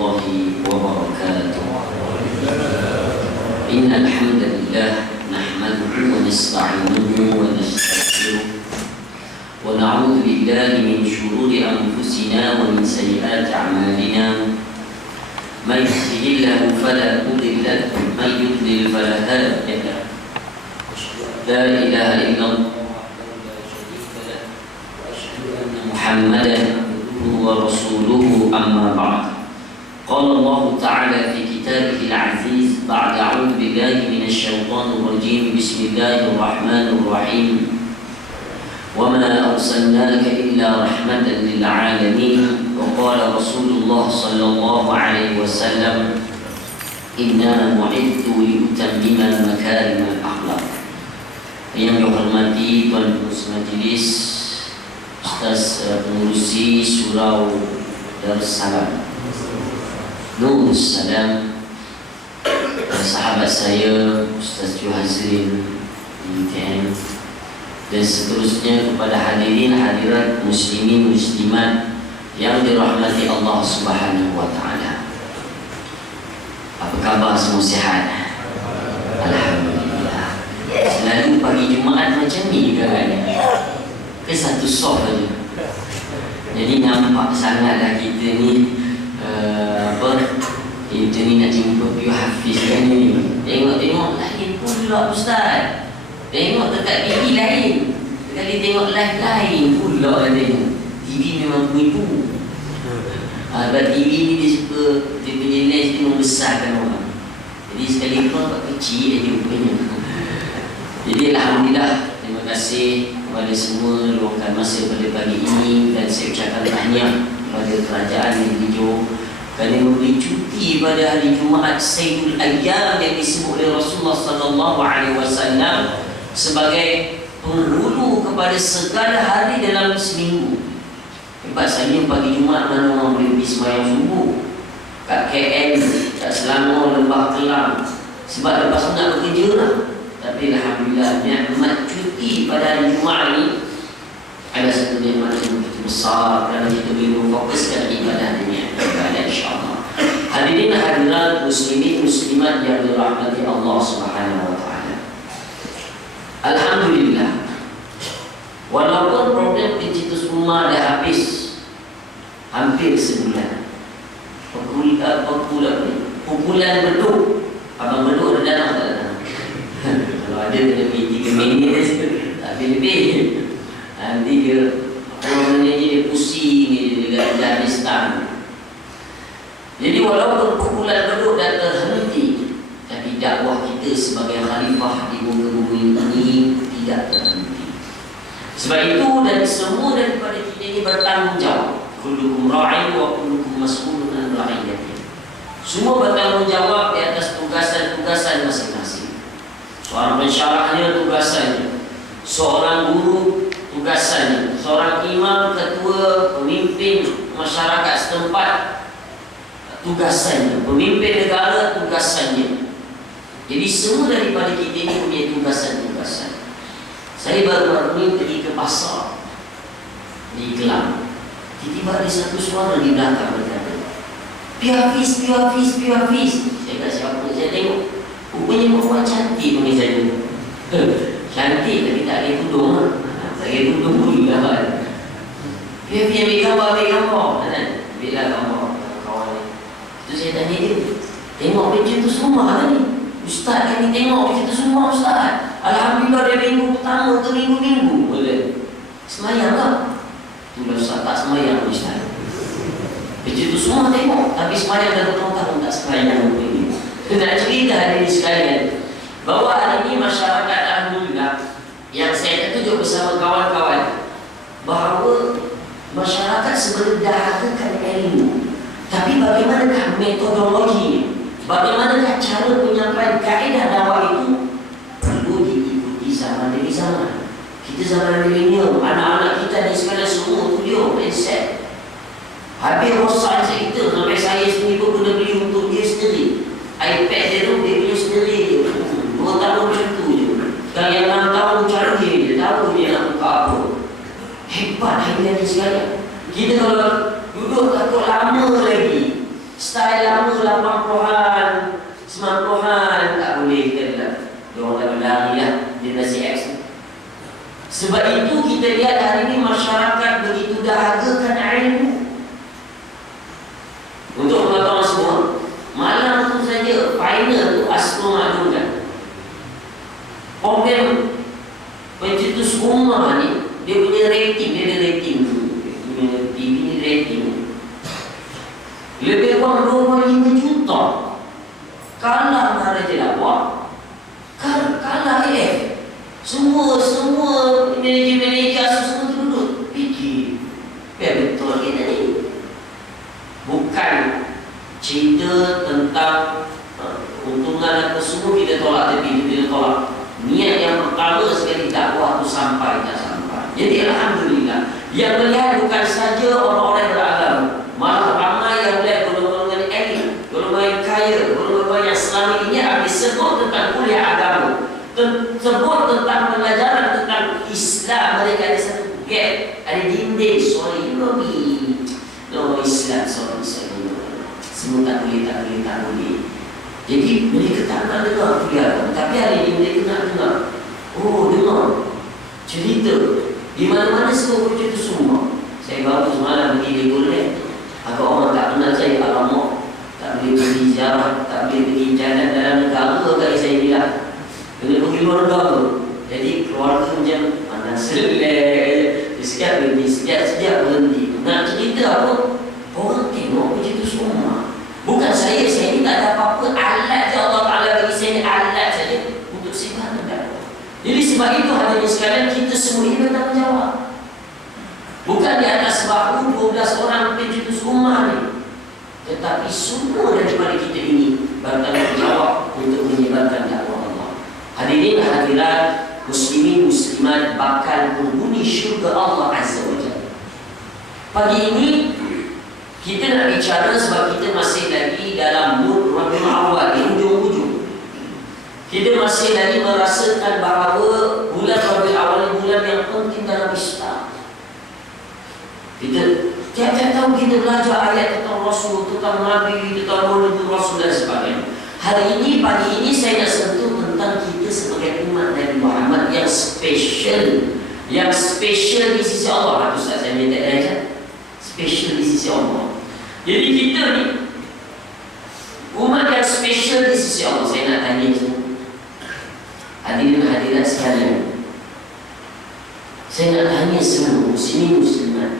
الله وبركاته. إن الحمد لله نحمده ونستعينه ونستغفره ونعوذ بالله من شرور أنفسنا ومن سيئات أعمالنا. من يهده الله فلا مضل له ومن يضلل فلا هادي له. لا إله إلا الله محمدا ورسوله أما بعد. قال الله تعالى في كتابه العزيز بعد أعوذ بالله من الشيطان الرجيم بسم الله الرحمن الرحيم وما أرسلناك إلا رحمة للعالمين. وقال رسول الله صلى الله عليه وسلم إنما بعثت لأتمم مكارم الأخلاق. Yang dihormati Tuan Pengurus Majlis, Ustaz Pengurusi Surau Darussalam Nurussalam, sahabat saya Ustaz Juhazrin ITM, dan seterusnya kepada hadirin hadirat muslimin muslimat yang dirahmati Allah Subhanahu wa taala. Apa khabar, semua sihat? Alhamdulillah. Selalu pagi Jumaat macam ni kan? Ke satu soft aja. Jadi nampak sangatlah kita ni kita ni nak jumpa Piu Hafiz kan ni. Tengok lain pula Ustaz. Tengok dekat TV lain. Sekali tengok live lain pula katanya. TV memang penipu. Sebab TV ni dia suka, dia punya lens dia membesarkan orang. Jadi sekali keluar buat kecil aja rupanya. Jadi Alhamdulillah, terima kasih kepada semua luangkan masa pada pagi ini, dan saya ucapkan tahniah kepada kerajaan negeri Johor kerana memberi cuti pada hari Jumaat Sayyidul Ayyam yang disebut oleh Rasulullah sallallahu alaihi wasallam sebagai penghulu kepada segala hari dalam seminggu. Hebat saja pagi Jumaat mana orang boleh pergi sembahyang subuh kat KL, kat Selangor, Lembah Kelang, sebab lepas tu nak bekerja lah. Tapi Alhamdulillah, nikmat cuti pada hari Jumaat ni ada satu nikmat yang begitu besar kerana kita boleh memfokuskan ibadah ini kepada insyaAllah. Hadirin hadirat muslimin muslimat yang dirahmati Allah Subhanahu wa taala. Alhamdulillah, walaupun program Pencetus Ummah dah habis hampir sebulan, pukulan beduk. Abang beduk ada danau tak ada? Kalau ada kena pergi 3 minit tak lebih. Nanti dia dia pusing dia habis time. Jadi walaupun pukulan beduk dah terhenti, tapi dakwah kita sebagai khalifah di muka bumi ini tidak terhenti. Sebab itu dan semua daripada kita ini bertanggungjawab. Kullukum ra'in wa kullukum mas'ulun an ra'iyatihi. Semua bertanggungjawab di atas tugasan-tugasan masing-masing. Seorang pensyarahnya tugasannya, seorang guru tugasannya, seorang imam, ketua, pemimpin masyarakat setempat tugasannya, pemimpin negara tugasannya. Jadi semua daripada kita ini punya tugasan-tugasan. Saya baru-baru ini pergi ke pasar di Kelang. Tiba-tiba ada satu suara di belakang berkata, Piu Hafiz, Piu Hafiz, Piu Hafiz. Saya kata siapa? Saya tengok rupanya perempuan cantik panggil saya. Cantik tapi tak ada tudung lah. Tak ada tudung pun lah. Piu Hafiz ambil gambar. Ambil lah gambar kawan ni. Itu saya tanya dia, tengok Pencetus Ummah ni Ustaz, kami tengok Pencetus Ummah Ustaz. Alhamdulillah dari minggu pertama ke minggu-minggu. Semayang tak? Itulah Ustaz, tak semayang Ustaz. Pencetus Ummah tengok, tapi semayang dah bertahun-tahun tak semayang ini. Nak cerita hari ini sekalian bahawa hari ini masyarakat Alhamdulillah yang saya tunjuk bersama kawan-kawan, bahawa masyarakat sebenarnya dahagakan ilmu, tapi bagaimanakah metodologinya, bagaimanakah cara penyampaian kaedah dakwah itu perlu diikuti zaman demi zaman. Kita zaman milenial, anak-anak kita di sekolah semua studio handset. Habis rosak kita sampai saya sendiri pun kena beli untuk dia sendiri. iPad dia tu dia punya sendiri je. 2 tahun macam tu je. Sekarang yang 6 tahun canggih je, tahu dia nak buka apa. Hebat hadirin sekalian. Kita kalau duduk takut lama lagi, style 80-an, 90-an, tak boleh kita lah. Dia orang lari lah, dia nasi X. Sebab itu kita lihat hari ini masyarakat begitu dahagakan ilmu. Untuk pengetahuan semua, malam tu saja final tu Astro maklumkan. Problem pencetus umar ni, dia punya rating, dia ada rating tu. TV ni rating lebih kurang 25 juta. Kalah Raja Lawak, kalah AF. Semua manajer semua duduk fikir, betul kita ni. Bukan cerita tentang keuntungan apa semua kita tolak, tapi kita tolak niat yang pertama sekali dakwah tu sampai tak sampai. Jadi alhamdulillah, yang melihat bukan saja orang-orang yang beragama, malah ramai yang melihat golongan elit, golongan kaya, golongan yang selama ini habis sebut tentang kuliah agama, sebut tentang pengajaran tentang Islam, mereka ada satu gap, ada dinding. Sorry, no Islam, sorry, semua tak boleh. Jadi mereka tak nak dengar kuliah, tapi hari ini mereka nak dengar. Oh, dengar cerita di mana-mana semua cerita semua. Saya baru semalam pergi di Golek, agak orang tak kenal saya, alamak, tak boleh pergi ziarah, tak boleh pergi jalan dalam negara. Kali saya bilang kena pergi luar negara. Jadi keluarga macam pandang selek, setiap berhenti. Nak cerita apa? Orang tengok cerita semua. Bukan saya ni tak ada apa-apa, alat je Allah Ta'ala bagi saya ni, alat saja untuk sebar dakwah. Jadi sebab itu hadirin sekalian, kita semua ini bertanggungjawab. Bukan di atas bahu 12 orang pencetus ummah ni, tetapi semua daripada kita ini bertanggungjawab untuk menyebarkan dakwah Allah. Hadirin hadirat, muslimin muslimat bakal penghuni syurga Allah Azza wa Jalla. Pagi ini kita nak bicara sebab kita masih lagi dalam mood Rabiul Awal di hujung-hujung. Kita masih lagi merasakan bahawa bulan Rabiul Awal ni bulan yang penting dalam Islam. Kita tiap-tiap tahun kita belajar ayat tentang Rasul, tentang Nabi, tentang Maulid Rasul dan sebagainya. Hari ini, pagi ini saya nak sentuh tentang kita sebagai umat Nabi Muhammad yang spesial. Yang spesial di sisi Allah. Ustaz saya minta aja. Spesial di sisi Allah. Jadi kita ni umat yang spesial di sisi Allah. Saya nak tanya semua hadirin hadirat sekalian, saya nak tanya semua muslimin muslimat,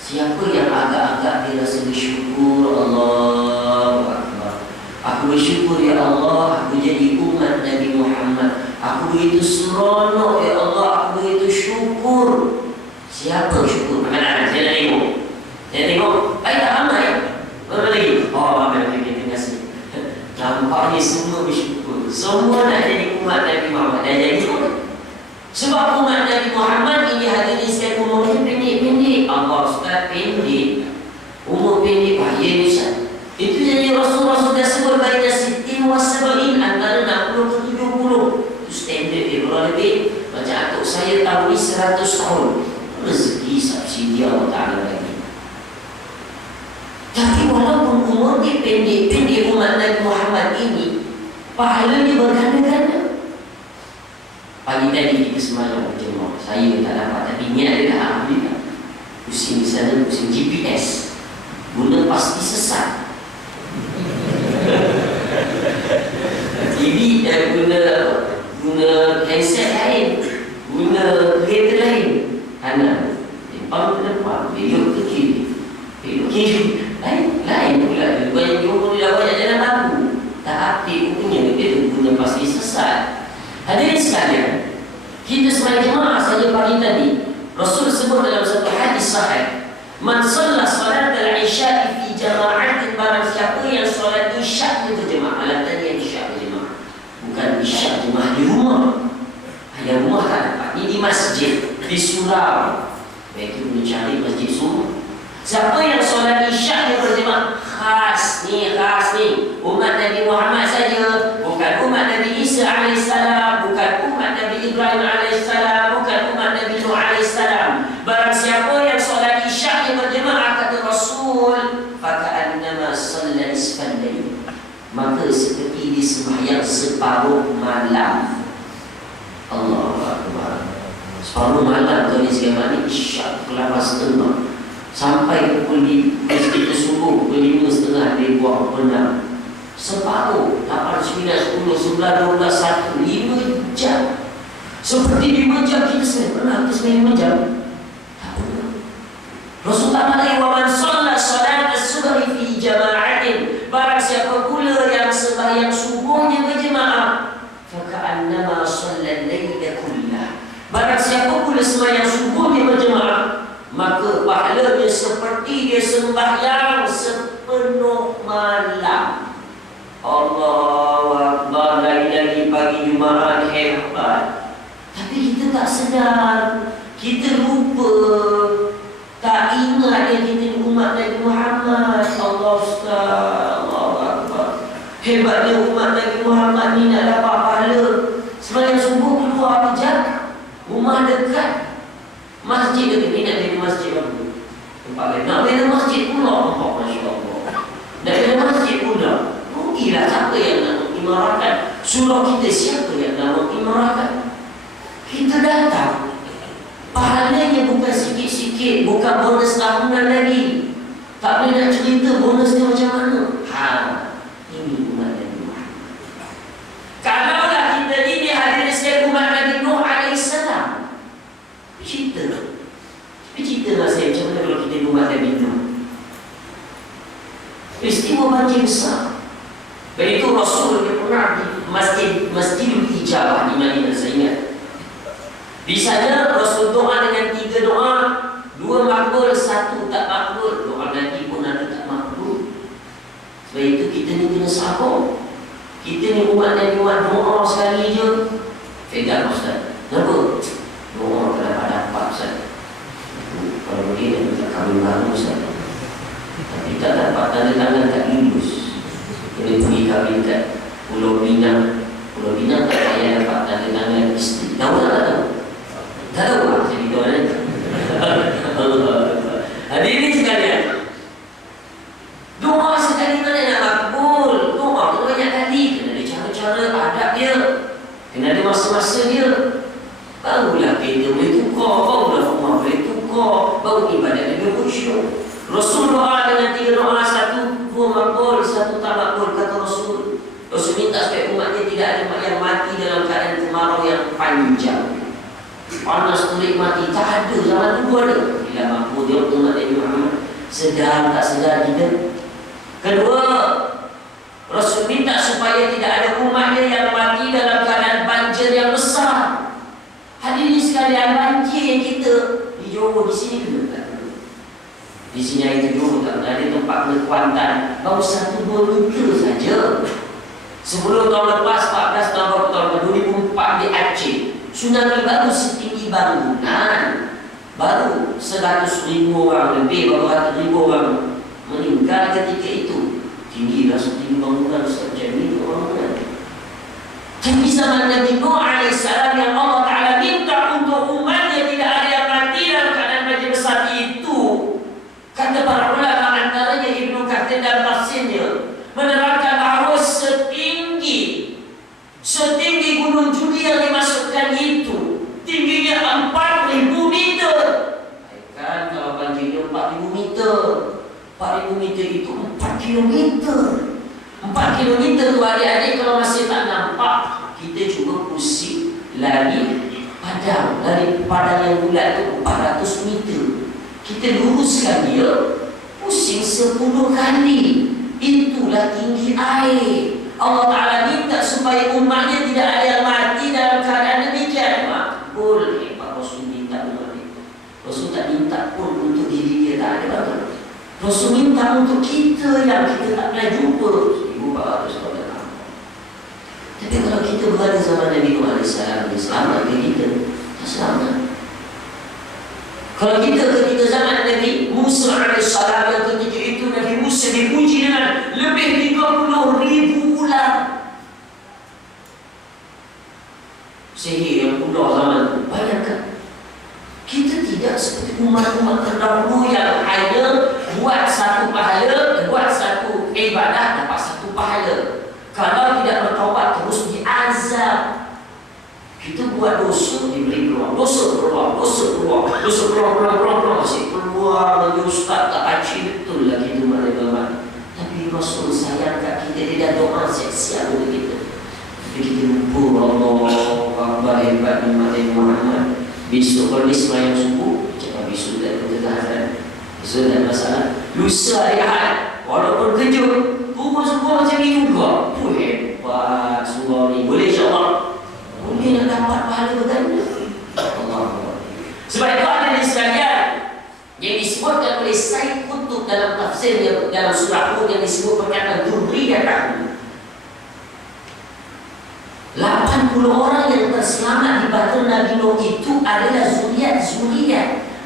siapa yang agak-agak dia rasa bersyukur? Allahu Akbar. Aku bersyukur ya Allah, aku jadi umat Nabi Muhammad. Aku begitu seronok ya Allah, aku begitu syukur. Siapa syukur? Makan saya nak tengok. Saya tengok, tak ramai. Berapa lagi? Oh, ramai lagi. Terima kasih. Nampaknya semua bersyukur. Semua nak jadi umat Nabi Muhammad. Dan jadi sebab umat Nabi Muhammad ini hadirin sekalian, umurnya pendek-pendek. Allah Ustaz, pendek. Umur pendek, bahaya ni Ustaz. Itu jadi Rasul-Rasul dah sebut baina sittin wa sab'in, antara 60 ke 70. Itu standard dia. Kalau lebih, macam atuk saya tahun ni 100 tahun. Rezeki subsidi Allah Ta'ala bagi. Tapi walaupun umur dia pendek-pendek, umat Nabi Muhammad ini pahalanya berganda-ganda. Pagi tadi kita semalam berjemaah, saya tak dapat, tapi niat dia dah alhamdulillah. Pusing di sana, pusing GPS, guna pasti sesat. TV guna handset lain, guna kereta lain, kanan, depan ke depan, belok ke kiri, belok kiri. Lain pula. Banyak orang dah banyak jalan lagu, tak aktif punya, dia guna pasti sesat. Hadirin sekalian, kita sebagai jemaah saja pagi tadi, Rasul sebut dalam satu hadis sahih, man shalla salat al-isya fi jama'atin, barang siapa yang solat isya berjemaah. Alam tadi yang isya berjemaah, bukan isya jemaah di rumah. Yang rumah tak dapat, ini di masjid, di surau. Mereka mencari masjid semua. Siapa yang solat isya yang berjemaah, khas ni umat Nabi Muhammad saja, bukan umat Nabi Isa alaihissalam, bukan umat Nabi Ibrahim alaihissalam, bukan umat Nabi Nuh alaihissalam. Barang siapa yang solat isya yang berjemaah, kata Rasul, faka'annama shalla nisfal lail, maka seperti dia sembahyang separuh malam. Allahu Akbar. Separuh malam tu ni sekarang ni isyak pukul 8.30 sampai pukul 5 kita subuh, pukul 5.30 dia buat benar. Separuh 8, 9, 10, 11, 12, 1, 5 jam. Seperti 5 jam kita sebenarnya pernah kita sebenarnya 5 jam. Tak pernah. Rasulullah SAW, wa man shalla salat as-subhi fi jama'atin, barang siapa pula yang sembahyang subuhnya berjemaah, fa ka'annama shalla al-laila kullah. Barang siapa pula sembahyang subuhnya berjemaah, maka pahalanya seperti dia sembahyang sepenuh malam. Allahu Akbar. Lagi-lagi pagi Jumaat hebat. Tapi kita tak sedar, kita lupa, tak ingat yang kita ni umat Nabi Muhammad. Allah Ustaz, Allahu Akbar. Hebatnya umat Nabi Muhammad ni nak dapat pahala. Sembahyang subuh keluar kejap, rumah dekat, masjid dekat ni, nak jadi masjid apa? Tempat lain. Nak bina masjid pula. Oh, Masya Allah. Nak bina masjid pula. Rugilah siapa yang nak mengimarahkan surau kita, siapa yang nak mengimarahkan. Kita datang, pahalanya bukan sikit-sikit, bukan bonus tahunan lagi. Tak boleh nak cerita bonusnya macam mana. Ini umat Nabi Muhammad. Kalaulah kita ini hadirin sekalian umat Nabi Nuh AS, cerita lah saya macam mana kalau kita umat Nabi Nuh. Peristiwa banjir besar. Dan itu Rasul dia pernah di Masjidul Ijabah di Madinah, saya ingat. Di sana Rasul doa dengan 3 doa, 2 makbul, 1 tak makbul. Doa Nabi pun ada tak makbul. Sebab itu kita ni kena sabar. Kita ni umat Nabi buat doa sekali je, pegang Ustaz. Kenapa? Doa tak dapat Ustaz. Kalau boleh dia tak kahwin baru Ustaz. Tapi tak dapat tanda tangan tak lulus. Kena pergi kahwin kat Pulau Pinang. Pulau Pinang tak payah dapat tanda tangan isteri. Tahu tak tahu? Tak tahu lah cerita kan? Hadirin sekalian, doa sekali mana nak makbul. Doa tu banyak kali, kena ada cara-cara adab dia, kena ada masa-masa dia. Barulah kita boleh tukar, barulah rumah boleh tukar, baru ibadat lebih khusyuk. Rasul doa dengan 3 doa, 1 makbul, 1 tak makbul. Kata Rasul, Rasul minta supaya umatnya tidak ada yang mati dalam keadaan kemarau yang panjang, panas terik mati. Tak ada, zaman dulu ada. Bila mampu dia umat Nabi Muhammad, sedar tak sedar kita. Kedua, Rasul minta supaya tidak ada umatnya yang mati dalam keadaan banjir yang besar. Hadirin sekalian, banjir yang kita di Johor di sini dulu tak ada. Di sini air Johor tak ada tempat Kuantan, baru 1-2 meter saja. Sebelum tahun lepas 14 tahun berapa tahun 2004 di Aceh, tsunami baru setinggi bangunan, baru 100,000 orang lebih, baru 100,000 orang meninggal ketika itu. Tinggilah setinggi bangunan sejak itu bangunan. Tapi zaman Nabi Nuh AS yang Allah Ta'ala minta untuk umatnya tidak ada yang mati dalam keadaan banjir besar itu, kata para ulama antaranya Ibnu Katsir dan tafsirnya menerangkan bahawa setinggi gunung Judi yang dimasukkan itu, tingginya 4,000 meter. Kan kalau banjirnya 4,000 meter, 4,000 meter itu 4 kilometer. 4 kilometer tu adik-adik kalau masih tak nampak, kita cuba pusing lari padang yang bulat tu 400 meter. Kita luruskan dia, pusing 10 kali. Itulah tinggi air. Allah Ta'ala minta supaya umatnya tidak ada yang mati dalam keadaan demikian. Makbul. Pak Rasul minta umat itu. Rasul tak minta pun untuk diri dia, tak ada betul. Rasul minta untuk kita yang kita tak pernah jumpa 1,400 tahun. Tapi kalau kita berada zaman Nabi Muhammad SAW, selamat ke kita? Tak selamat. Kalau kita ketika zaman Nabi Musa AS yang ketika itu Nabi Musa dipuji dengan lebih 30,000 ular sihir yang mudah zaman itu. Bayangkan, kita tidak seperti umat-umat terdahulu yang hanya buat 1 pahala, buat 1 ibadah dapat 1 pahala. Kalau tidak bertaubat terus diazab. Kita buat dosa diberi peluang, dosa peluang, masih keluar lagi ustaz tak aci betul lah kita mana. Tapi Rasul sayang kat kita, dia dah doa siap-siap untuk kita. Tapi kita lupa Allah hebat Nabi Muhammad. Besok kalau semayang subuh, cakap besok tak bertahan, besok tak masalah. Lusa hari Ahad, walaupun kejut, subuh macam ni juga. Hebat surah ni, boleh insyaAllah. Boleh nak dapat pahala berganda. Allah. Sebab itu ada di sekalian yang disebutkan oleh Said Qutb dalam tafsirnya dalam surah Hud yang disebut perkataan dzurriyyatan. 80 orang yang terselamat di bahtera Nabi Nuh itu adalah zuriat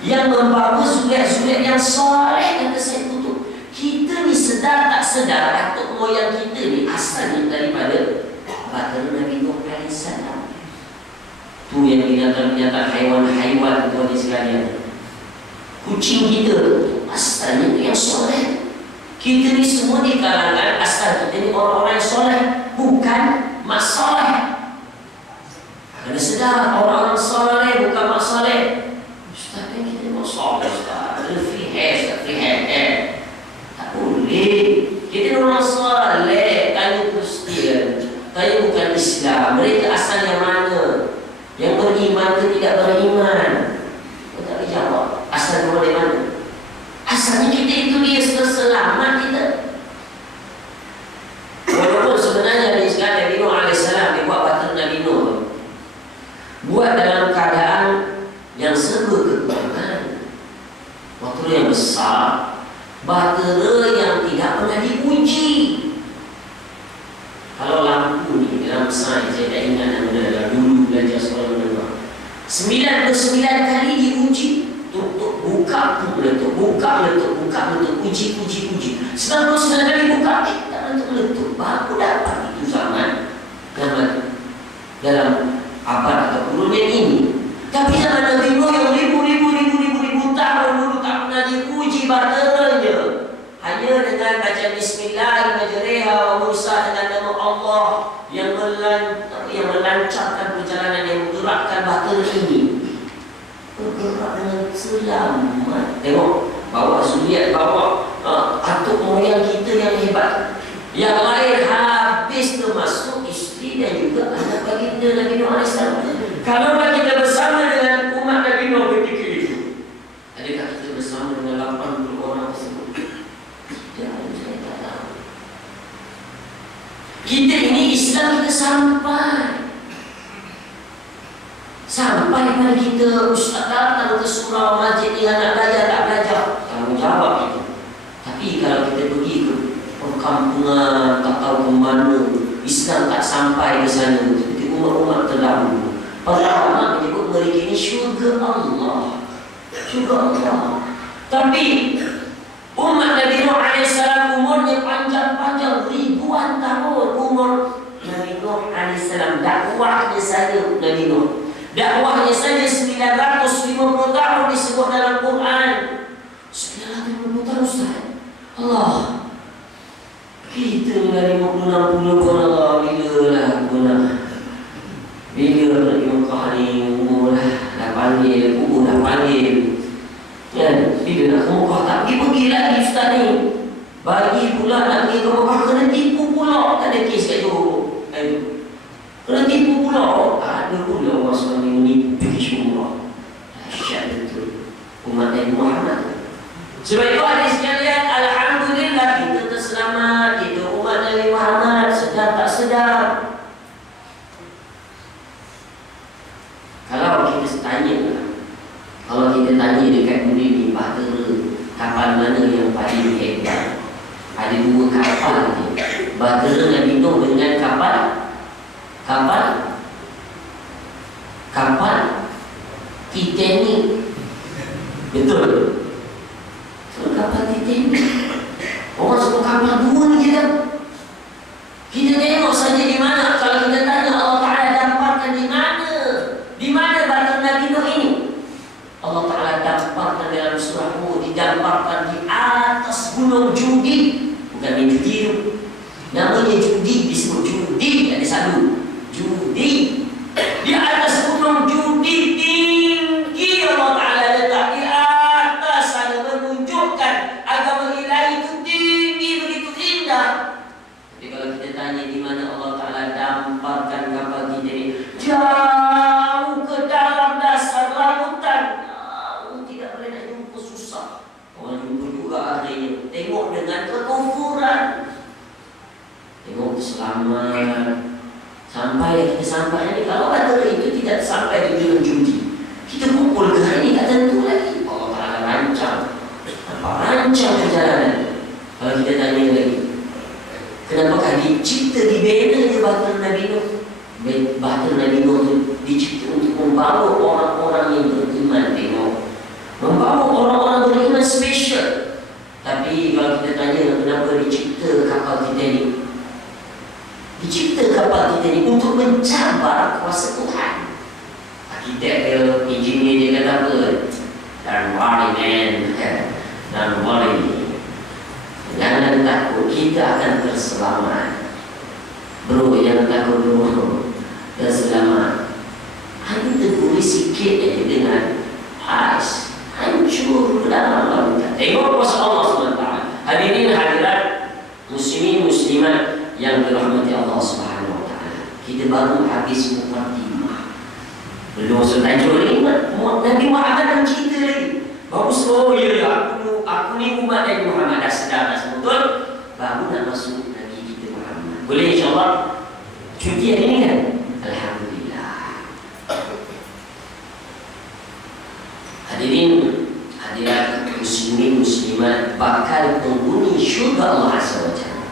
yang membawa zuriat yang soleh, kata Said Qutb. Kita ni sedar tak sedar atuk moyang kita ni asalnya daripada bahtera Nabi Nuh alaihissalam. Tu yang binatang-binatang haiwan-haiwan tuan sekalian. Kucing kita asalnya yang soleh. Kita ni semua di kalangan asal kita ni orang-orang yang soleh, bukan mak soleh. Kena sedar orang-orang soleh bukan mak soleh. Ustaz kan kita mak soleh Ustaz, ada free hair, tak boleh. Kita orang soleh, tanya Kristian, tanya bukan Islam, mereka asal yang mana? Yang beriman ke tidak beriman? Kita tak jawab. Asal dari mana? Asalnya kita itu dia selamat kita. Walaupun sebenarnya di sekalian Nabi Nuh alaihissalam dibuat bahtera Nabi Nuh, buat dalam keadaan yang serba kekurangan. Bahtera yang besar, bahtera yang tidak pernah diuji. Kalau lampu ni dalam sains, saya tak ingat nama dulu belajar sekolah menengah, 99 kali diuji. Tutup, buka, meletup, buka, meletup, uji. 99 kali buka, tak meletup. Baru dapat itu zaman dalam abad atau kurun yang ini. Tapi zaman Nabi Nuh yang ribu tahun dulu tak pernah diuji bahteranya. Hanya dengan baca Bismillahirrahmanirrahim wa Musa dengan nama Allah yang melancarkan perjalanan yang menggerakkan bahtera ini. Bergerak dengan selamat. Tengok, bawa zuriat, bawa atuk moyang kita yang hebat. Yang lain habis termasuk isteri dan juga anak baginda Nabi Nuh alaihissalam. Kalau kita bersama dengan umat Nabi Nuh ketika itu, adakah kita bersama dengan 80 orang tersebut? Kita ini Islam kita sampai pada kita ustaz datang ke surau masjid ni nak belajar tak belajar, tanggungjawab itu. Tapi kalau kita pergi ke perkampungan tak tahu ke mana, Islam tak sampai ke sana, seperti umat-umat terdahulu, pertama menyebut mereka ini syurga Allah. Tapi umat Nabi Nuh alaihissalam umurnya panjang ribuan tahun. Umur Nabi Nuh alaihissalam, dakwahnya saja Nabi Nuh, dakwahnya saja 950 tahun disebut dalam Quran. 950 tahun Ustaz. Allah, kita dari 50-60 pun Allah, bila nak di Mekah ni, umur dah panggil, kubur dah panggil. Kan? Bila nak ke Mekah tak pergi lagi Ustaz ni. Bagi pula nak pergi ke Mekah kena tipu pula. Tak ada kes kat Johor. Kena tipu pula. Ada pula orang sekarang ni menipu pergi umrah. Dahsyat betul umat Nabi Muhammad. Sebab itu ada sekalian, alhamdulillah kita terselamat. Kita umat Nabi Muhammad, sedar tak sedar. Kalau kita tanya dekat dunia ni, bahtera kapal mana yang paling hebat? Ada dua kapal ni, bahtera Nabi Nuh dengan kapal Titanic. Betul? So, kapal Titanic, orang sebut kapal dua ni je. Kita tengok saja di mana. Kalau kita tanya Allah Ta'ala damparkan di mana? Di mana bahtera Nabi Nuh ini? Allah Ta'ala damparkan dalam surah Hud, didamparkan di atas gunung Judi. Bukan Judi, namanya Judi, disebut selamat. Sampai kita sampai ini, kalau baterai itu tidak sampai di judi, kita kumpul ke hari ini tak tentu lagi. Allah Ta'ala rancang perjalanan. Kalau kita tanya lagi, kenapa dicipta di bina bahtera Nabi Nuh? Bahtera Nabi Nuh itu dicipta untuk membawa orang-orang yang beriman. Tengok, membawa orang-orang beriman spesial. Tapi kalau kita tanya kenapa dicipta kapal kita ini, dicipta kapal kita ini untuk mencabar kuasa Tuhan. Arkitek dia, engineer dia kata apa? Don't worry man, don't worry. Jangan takut, kita akan terselamat. Bro, jangan takut bro, terselamat. Hanya tergurih sikit aja dengan ais, hancur ke dalam lautan. Tengok kuasa Allah SWT. Hadirin hadirat, muslimin muslimat yang dirahmati Allah Subhanahu wa taala. Kita baru habis mukadimah. Belum selesai tajuk Nabi Muhammad dan cerita lagi. Bagus, oh ya, aku ni umat Nabi Muhammad dah sedar betul. Baru nak masuk Nabi kita Muhammad. Boleh insya-Allah cuti hari ini kan? Alhamdulillah. Hadirin hadirat muslimin muslimat bakal penghuni syurga Allah Azza wa Jalla.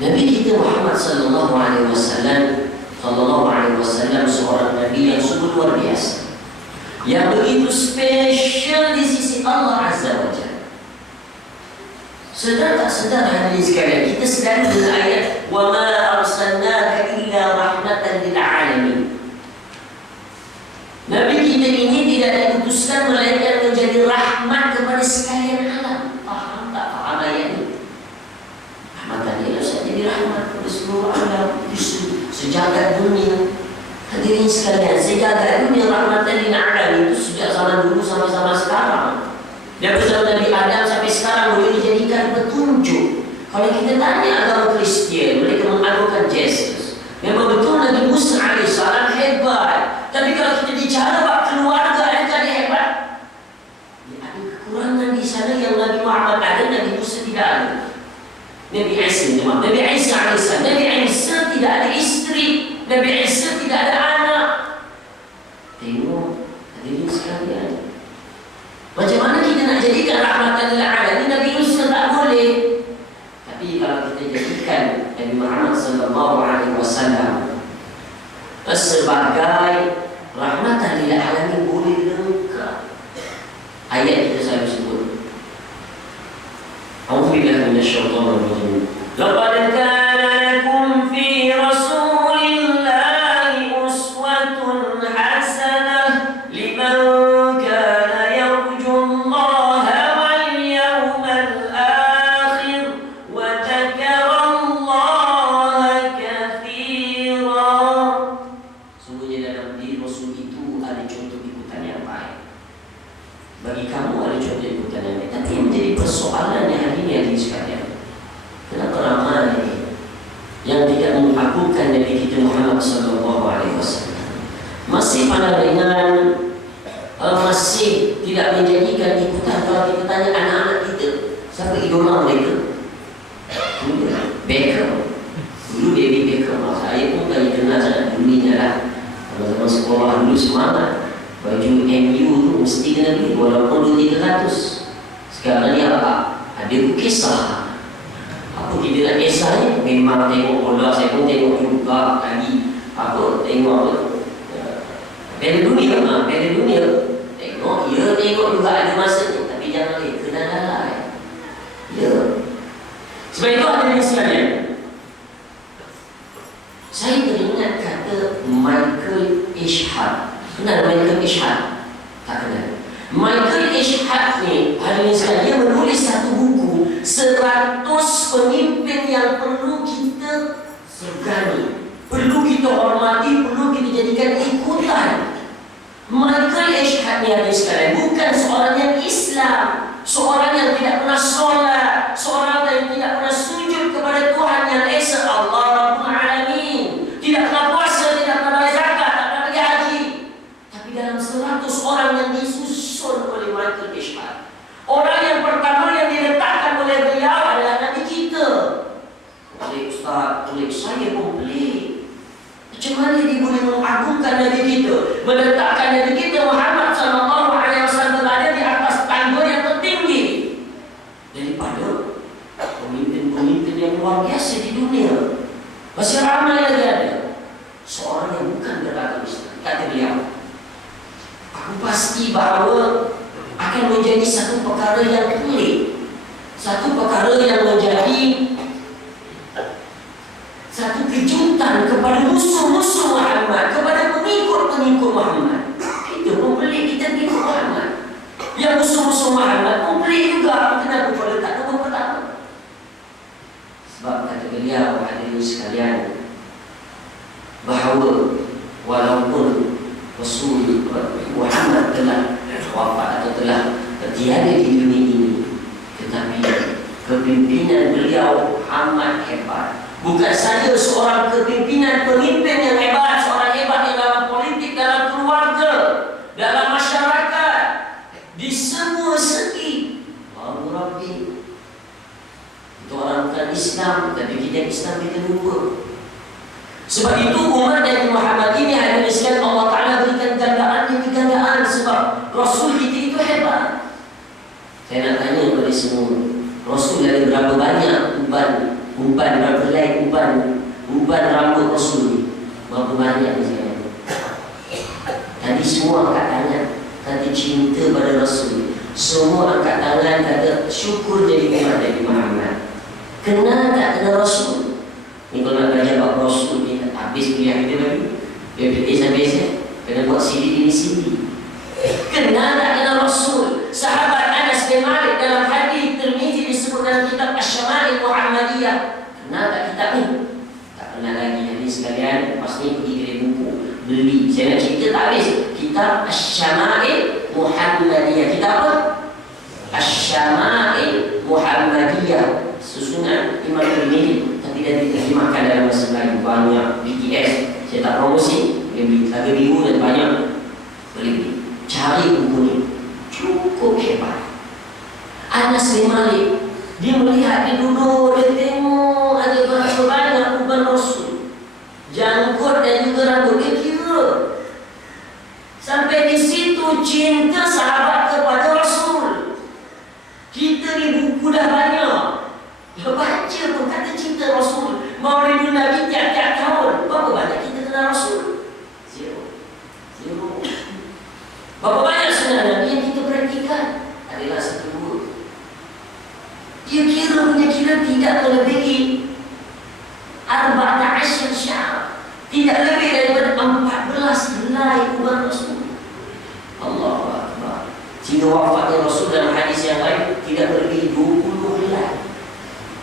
Nabi kita Muhammad sallallahu alaihi wasallam seorang nabi yang sungguh luar biasa, yang begitu spesial di sisi Allah Azza wa Jalla. Sedar tak sedar hadirin sekalian, kita sedar dengan ayat wa ma arsalnaka illa rahmatan lil alamin. Nabi kita ini tidak diutuskan melainkan menjadi rahmat kepada sekalian alam. Faham tak faham ayat ini? Jadi rahmat kepada seluruh alam, sejagat dunia. Hadirin sekalian, sejagat dunia rahmatan lil alamin itu sejak zaman dulu sampai zaman sekarang. Dari zaman Nabi Adam sampai sekarang boleh dijadikan petunjuk. Kalau kita tanya agama Kristian, mereka mengagungkan Yesus. Memang betul Nabi Musa alaihissalam hebat. Tapi kalau kita bicara bab keluarga, adakah dia hebat? Ada kekurangan di sana yang Nabi Muhammad ada, Nabi Musa tidak ada. Nabi Isa alaihissalam, Nabi Isa tidak ada isteri, Nabi Isa tidak ada anak. Tengok, hadirin sekalian, macam mana kita nak jadikan rahmatan lil alamin? Nabi Isa tak boleh. Tapi kalau kita jadikan Nabi Muhammad sallallahu alaihi wasallam sebagai rahmatan lil alamin, boleh lengkap. Ayat kita selalu sebut. A'udzubillahi minasyaitonir rajim. Laqad kana lakum fi Rasulillahi uswatun hasanah liman kana yarjullaha wal yawmal akhir wa dzakarallaha katsiran. Sungguhnya dalam diri Rasul itu ada contoh ikutan yang baik. Bagi kamu ada contoh ikutan yang baik. Tapi menjadi persoalan yang hari ini sekalian, kenapa ramai yang tidak mengagungkan Nabi kita Muhammad sallallahu alaihi wasallam, masih pandang ringan, masih tidak menjadikan ikutan. Kalau kita tanya anak-anak kita, siapa idola mereka? Beckham. Dulu David Beckham. Saya pun tak kenal sangat dulunya lah. Kalau zaman sekolah dulu semangat, baju MU tu mesti kena beli walaupun 200-300. Sekarang ni apa? Ada kisah. Apa kita nak kisah ni? Memang tengok bola, saya pun tengok juga lagi. Apa? Tengok apa? Piala dunia. Tengok, ya tengok juga ada masa ni. Tapi jangan lagi kena lalai. Ya. Sebab itu ada yang sekalian, saya teringat kata Michael Ishak. Kenal Michael Ishak? Tak kenal. Michael Ishak ni, hari ini sekalian, dia menulis satu buku 100 pemimpin yang perlu kita segani, perlu kita hormati, perlu kita jadikan ikutan. Michael Ishak ni, hari ini sekalian, bukan seorang yang Islam, seorang yang tidak pernah solat, seorang yang tidak pernah sujud kepada Tuhan yang Esa, Allah Rabbul Alamin, tidak pernah puasa, tidak pernah bayar zakat, tak pernah pergi haji. Tapi dalam 100 orang yang disusun oleh Michael Ishak, orang yang pertama yang diletakkan oleh beliau adalah Nabi kita, oleh Ustaz, saya pun pelik. Macam mana dia boleh mengagungkan Nabi kita, meletakkan Nabi kita Muhammad SAW berada di atas tangga yang tertinggi daripada pemimpin-pemimpin yang luar biasa di dunia. Masih ramai lagi ada seorang yang bukan beragama Islam. Kata beliau, aku pasti bahawa akan menjadi satu perkara yang pelik, satu perkara yang menjadi satu kejutan kepada musuh-musuh Muhammad, kepada pengikut-pengikut Muhammad. Kita pun pelik, kita pengikut Muhammad. Yang musuh-musuh Muhammad pun pelik juga. Kenapa kau letak nombor pertama? Sebab kata beliau, hadirin sekalian, bahawa walaupun Rasul Muhammad telah wafat atau telah tiada di dunia ini, tetapi kepimpinan beliau amat hebat. Bukan saja seorang kepimpinan, pemimpin yang hebat, seorang hebat yang dalam politik, dalam keluarga, dalam masyarakat, di semua segi. Allahu Rabbi. Itu orang bukan Islam, tapi kita Islam kita lupa. Sebab itu umat Nabi Muhammad ini hadirin sekalian, Allah Ta'ala berikan gandaan demi gandaan sebab Rasul kita itu hebat. Saya nak tanya kepada semua, Rasul ada berapa banyak umpan berapa helai umpan rambut Rasul ni? Berapa banyak ni sekarang? Tadi semua angkat tangan kata cinta pada Rasul. Semua angkat tangan kata syukur jadi umat Nabi Muhammad. Kenal tak kenal Rasul? Ni kalau nak belajar bab Rasul ni habis kuliah kita lagi. Biar habis kena buat CD ini CD. Kenal tak kenal Rasul? Sahabat Anas bin Malik dalam hadis Tirmizi disebut dalam kitab Asy-Syama'il Muhammadiyah. Kenal tak kitab ni? Tak kenal lagi. Jadi sekalian lepas ni pergi kedai buku beli. Saya nak cerita tak habis. Kitab Asy-Syama'il Muhammadiyah. Kitab apa? Asy-Syama'il Muhammadiyah. Susunan Imam Tirmizi tapi dah diterjemahkan dalam bahasa Melayu. Banyak BTS. Saya tak promosi. Harga biru dan banyak. Boleh beli. Cari buku ni. Cukup hebat. Anas bin Malik, dia melihat, dia duduk, dia tengok ada berapa banyak uban Rasul, janggut dan juga rambut. Dia kira sampai di situ cinta sahabat kepada Rasul. Kita ni buku dah banyak, baca pun kata cinta Rasul. Maulidun Nabi tiap-tiap tahun. Berapa banyak kita kenal Rasul? Zero. Berapa banyak sebenarnya yang kita perhatikan? Adalah satu dua. Dia kira tidak melebihi 14 syahr, tidak lebih daripada 14 helai uban Rasul. Allahu Akbar. Sehingga wafatnya Rasul dalam hadis yang lain tidak melebihi 20 helai.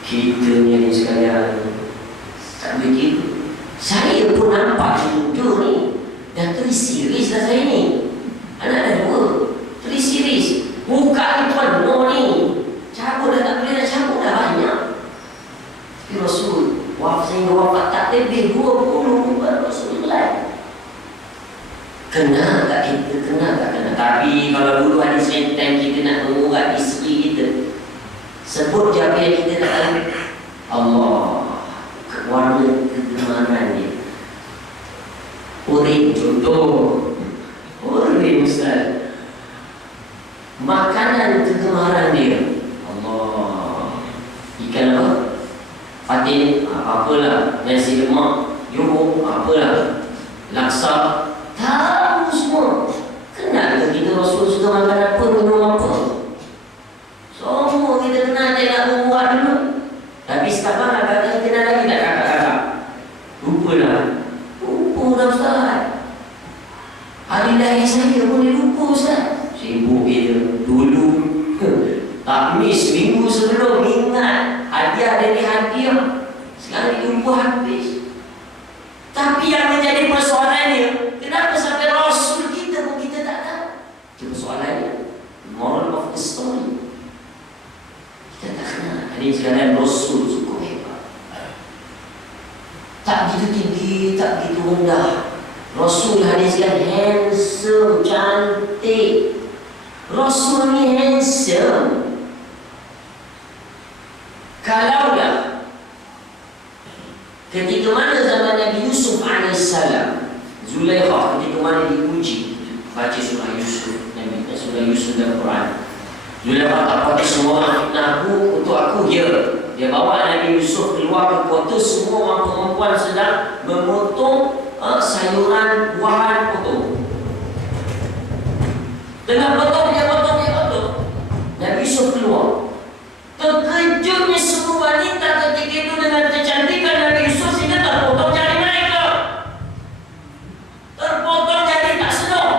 Kita ni sekalian tak begitu. Saya pun nampak video ni dan terisiris dah saya ni. Anak dah 2, terisiris. Muka ni penuh ni. Cabut dah tak boleh nak cabut dah banyak. Tapi Rasul sehingga wafat tak lebih 20 uban Rasul lain. Kenal tak kita? Kenal tak kenal? Tapi kalau dulu ada time kita nak mengurat isteri kita, sebut je apa yang kita nak tahu. Allah, warna kegemaran dia. Urin contoh. Urin Ustaz. Makanan kegemaran dia. Allah. Ikan apa? Patin, apalah. Nasi lemak, yogurt, apalah. Laksa, tahu semua. Kenal ke kita Rasul suka makan apa, minum apa? Semua kita kenal, dia nak membuat dulu. Tapi sekarang agak kenal lagi tak kakak-kakak? Lupalah. Lupa dah Ustaz. Hari lahir saya boleh lupa Ustaz. Sibuk kita dulu. Takmis minggu sebelum ingat hadiah dari hadiah. Sekarang lupa habis. Tapi yang menjadi persoalannya, kenapa sampai Rasul kita pun kita tak tahu? Itu persoalannya. Moral of the story. Kita tak kenal. Hari sekarang Rasul cukup hebat. Tak begitu tinggi, tak begitu rendah. Rasul hadis yang handsome, cantik. Rasul ni handsome. Kalaulah Ketika mana zaman Nabi Yusuf alaihissalam, Zulaikha ketika mana diuji, baca surah Yusuf, Nabi surah Yusuf dalam Quran. Zulaikha tak pakai semua fitnah aku untuk aku dia bawa Nabi Yusuf keluar ke kota, semua orang perempuan sedang memotong sayuran buahan potong. Dengan potong dia potong. Nabi Yusuf keluar. Terkejutnya semua wanita ketika itu dengan kecantikan Nabi Yusuf sehingga terpotong jari mereka. Terpotong jari tak sedap,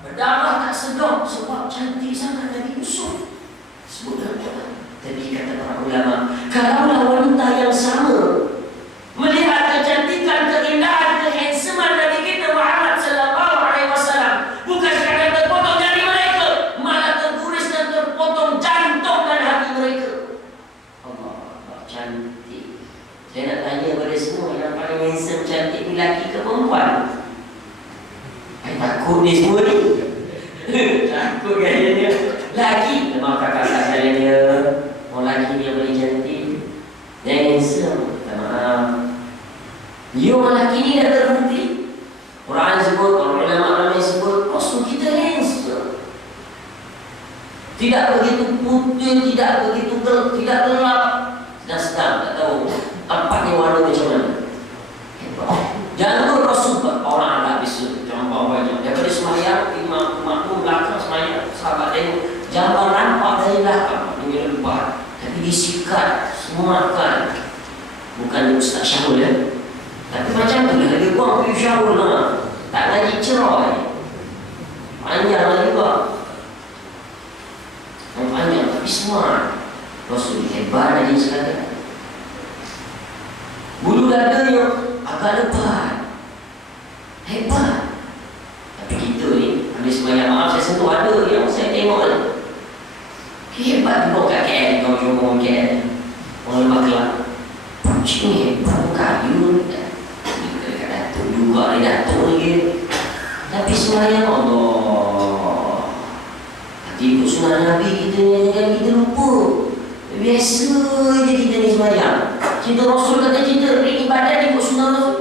berdarah tak sedap sebab cantik sangat Nabi Yusuf. Sebut dalam Quran. Tapi kata para ulama, kalaulah wanita yang sama melihat kecantikan, keindahan, kehandsomean Nabi kita Muhammad sallallahu alaihi wasallam, bukan sekadar terpotong jari mereka, malah terguris dan terpotong jantung dan hati mereka. Allah cantik. Saya nak tanya kepada semua yang paling handsome cantik ni, lelaki ke perempuan? Saya takut ni semua ni. Takut gayanya. Lelaki, memang kakak-kakak saya ni, orang lelaki ni yang paling cantik, yang handsome. Minta maaf, dia orang lelaki ni dah terbukti. Quran sebut, orang ulama ramai sebut, Rasul kita handsome. Tidak begitu putih, tidak begitu tidak gelap, sedang-sedang, tak tahu tempatnya warna macam mana. Jangan Rasul orang Arab biasa, jangan bawa banyak. Daripada semayang, imam belakang semayang, sahabat tengok jamban rampak dari belakang, ini lebat. Tapi disikat, semuakan. Bukan Ustaz Syahul ya. Tapi macam tu lah, dia buang pergi Syahul lah. Tak lagi cerai. Panjang lah juga. Panjang tapi smart. Rasul hebat lagi sekali. Bulu dadanya agak lebat. Hebat. Tapi kita ni, habis semayang, maaf saya sentuh ada yang saya tengok ni. Hebat juga kat KL, orang KL. Orang Lembah Kelang. Pucuk ni hebat, kayu ni. Dekat Datuk juga, dia Datuk lagi. Tapi semayang Allah. Hati ikut sunnah Nabi kita ni, jangan kita lupa. Biasa je kita ni semayang. Cinta Rasul kata cinta ibadat ikut sunnah Rasul.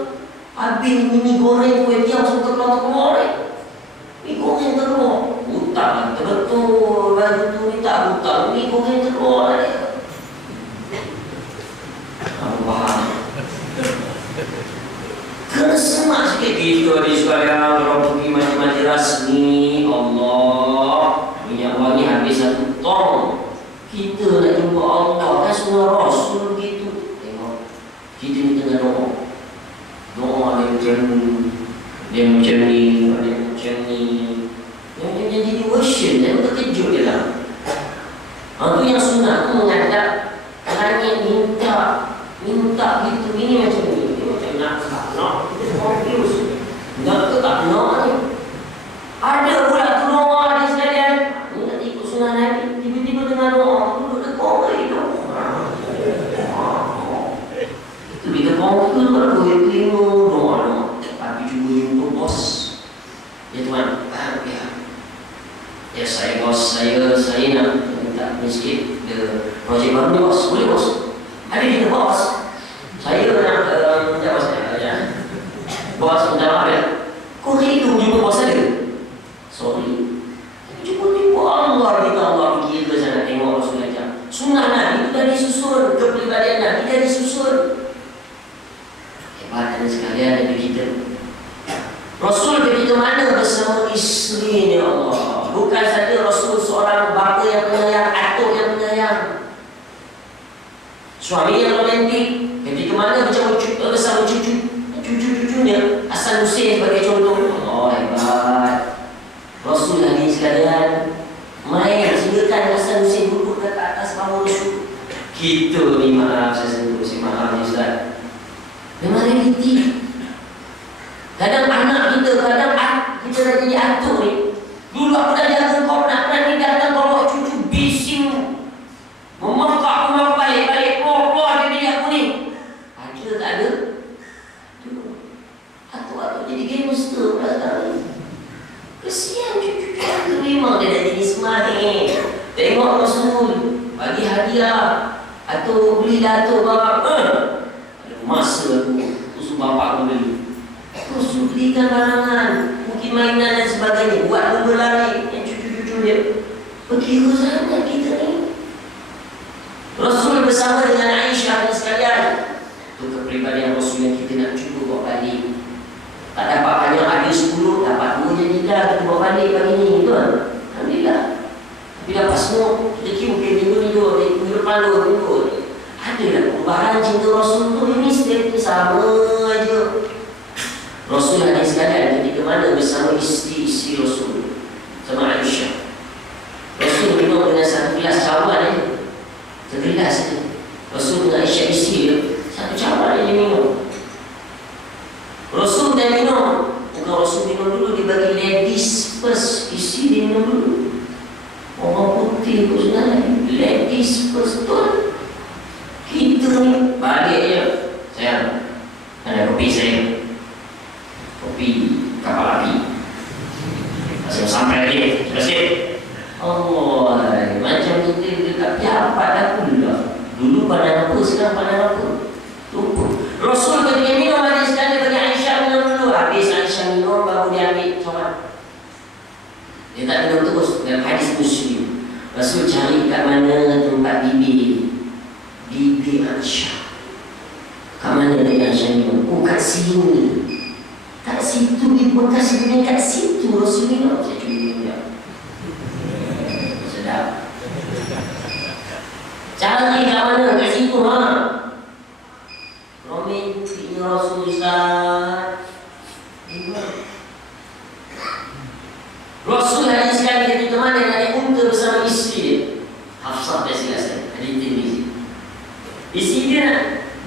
Habis mie goreng, kuih tiaw semua terkeluar ni. Mie goreng terkeluar. Hutang betul. Baju tu ni tak hutang. Mie goreng terkeluar ni. Kamu faham? Kena semak sikit gitu adik sekalian. Kalau pergi mati-mati rasmi, Allah, minyak wangi habis 1 tong. Kita nak jumpa Allah kan semua Rasul begitu. Tengok, kita ni tengah doa. Doa dia macam ni, dia macam ni, dia macam ni. Yang macam jadi version, dia terkejut dia lah. Tu yang sunnah tu menghadap langit, minta gitu, ini macam ni. Dia macam nak, kita confuse. Nak ke tak nak ni. Ada pula tu doa dia sekalian. Ni nak ikut sunnah Nabi, tiba-tiba dengan doa, duduk dekat hidup. Itu kita confuse kalau boleh tengok doa. Tapi cuba jumpa bos. Ya tuan, ya saya bos, saya nak minta sikit projek baru ni bos. Boleh bos? Ada kita bos. Saya nak minta bos ya. Bos minta maaf ya. Kau hidup jumpa bos ada? Sorry. Jumpa Allah kita, Allah pergi ke sana tengok Rasul ajar. Sunnah Nabi itu dah disusun, kepribadian Nabi dah disusun. Hebat dan sekalian Nabi kita. Rasul ketika mana bersama isteri ni Allah. Bukan saja Rasul seorang bapa yang penyayang, atuk yang penyayang, suami yang romantik. Ketika mana bersama cucu-cucunya, Hasan Hussein sebagai contoh. Oh hebat. Rasul lagi sekalian main sehinggakan Hasan Hussein duduk dekat atas bawah Rasul. Kita ni maaf saya sentuh, maaf ni Ustaz. Memang realiti. Kadang anak kita, kadang kita dah jadi atuk ni. Dulu aku dah jaga kau, nak ni datang bawa cucu bising, memangkak balik keluar dari aku ni. Ada tak ada? Atuk-atuk jadi gangster pula sekarang. Kesian cucu aku, memang dia dah jadi semari. Tengok Rasul bagi hadiah atau beli datuk bawa. Ada masa usul bapak aku beli. Terus belikan barangan, mungkin mainan dan sebagainya, buat lomba lari yang cucu-cucu dia. Begitu sangat kita ni. Rasul bersama dengan Aisyah dan sekalian. Itu kepribadian Rasul yang kita nak cuba bawa balik. Tak dapat banyak ada 10, dapat 2 jadi dah kita bawa balik pagi ni, betul? Alhamdulillah. Tapi dapat semua, rezeki mungkin minggu depan 2 minggu. Adalah perubahan cinta Rasul tu ini setiap sama aja. Rasul hadis sekalian ketika mana bersama isteri Rasul sama Aisyah. Rasul minum dengan satu gelas cawan segelas saja. Rasul dengan Aisyah isteri dia, satu cawan dia minum. Rasul dah minum, bukan Rasul minum dulu, dia bagi ladies first, isteri dia minum dulu. Orang putih pun sebenarnya ladies first betul. Kita ni balik je, sayang, ada kopi saya, kopi kapal api. Masih sampai lagi, terima kasih. Allah, macam kita dekat pihak dah pula. Dulu pandang apa, sekarang pandang apa? Lupa. Rasul ketika minum hadis sekali bagi Aisyah minum dulu. Habis Aisyah minum, baru dia ambil cawan. Dia tak minum terus. Dalam hadis Muslim, Rasul cari kat mana tempat bibi Aisyah. Kat mana dia Aisyah minum? Oh, kat sini. Kat situ, di bekas dia kat situ Rasul minum. Saya cuma minum dia. Sedap. Cari kat mana? Kat situ, ha? Romantiknya Rasul Ustaz. Rasul hadis sekali ketika mana naik unta bersama isteri dia, Hafsah dah silakan. Hadis Tirmizi. Isteri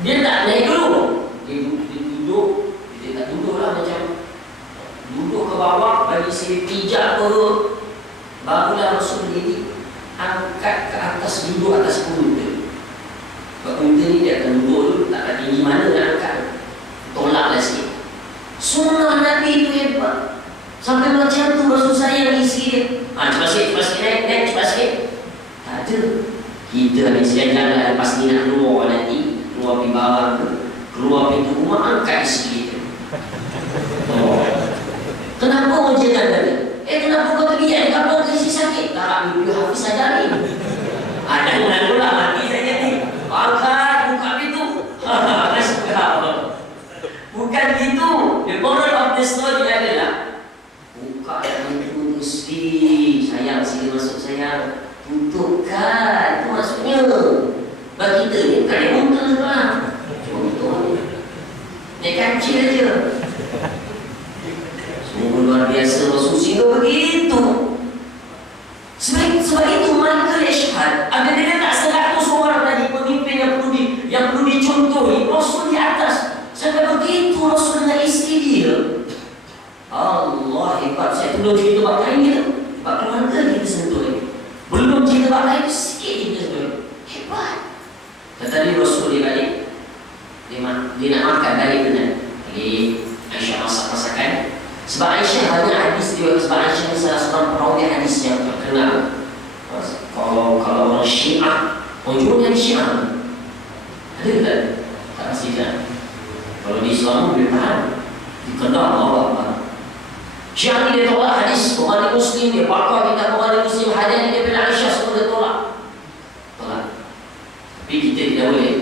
dia tak naik dulu. Dia duduk. Dia tak duduk lah, macam duduk ke bawah, bagi isteri pijak perut. Barulah Rasul berdiri, angkat ke atas, duduk atas unta. Sebab unta ni dia akan duduk dulu, tak tinggi mana nak angkat, tolaklah sikit. Sunnah Nabi itu hebat. Sampai macam tu Rasul sayang isteri dia. Cepat sikit, naik, cepat sikit. Tak ada. Kita habis jalan lepas ni nak keluar nanti, keluar pergi barang ke, keluar pintu rumah, angkat isteri kita. Kenapa orang jalan tadi? Kenapa kau terbiak? Kenapa kau isi sakit? Tak, mimpi Hafiz saja ni. Jangan pula mati saja ni. Angkat, buka pintu. Bukan gitu. The moral of the story adalah buka pintu isteri. Sayang, sini masuk sayang. Tutupkan. Itu maksudnya. Bagi kita ni bukan yang unta sekarang. Contoh. Naik kancil aja. Sungguh luar biasa Rasul sehingga begitu. Sebab itu Michael Ashhad, apabila tak 100 orang tadi pemimpin yang perlu dicontohi, Rasul di atas. Sampai begitu Rasul dengan isteri dia. Allah hebat. Saya belum cerita bab lain kita. Bab keluarga kita sentuh lagi. Belum cerita bab lain, sikit kita sentuh. Hebat. Tadi Rasul dia balik, dia nak makan balik benar. Jadi Aisyah masak-masakan. Sebab Aisyah banyak hadis dia. Sebab Aisyah ni salah seorang perawi hadis yang terkenal. Kalau orang Syiah, orang jumlah dari Syiah ada ke tak? Tak pasti tak. Kalau di Islam boleh faham. Di Kedah Allah. Syiah ni dia tolak hadis Bukhari Muslim, dia pakar kitab Bukhari Muslim, hadis ni daripada Aisyah, semua dia tolak. Tapi kita tidak boleh.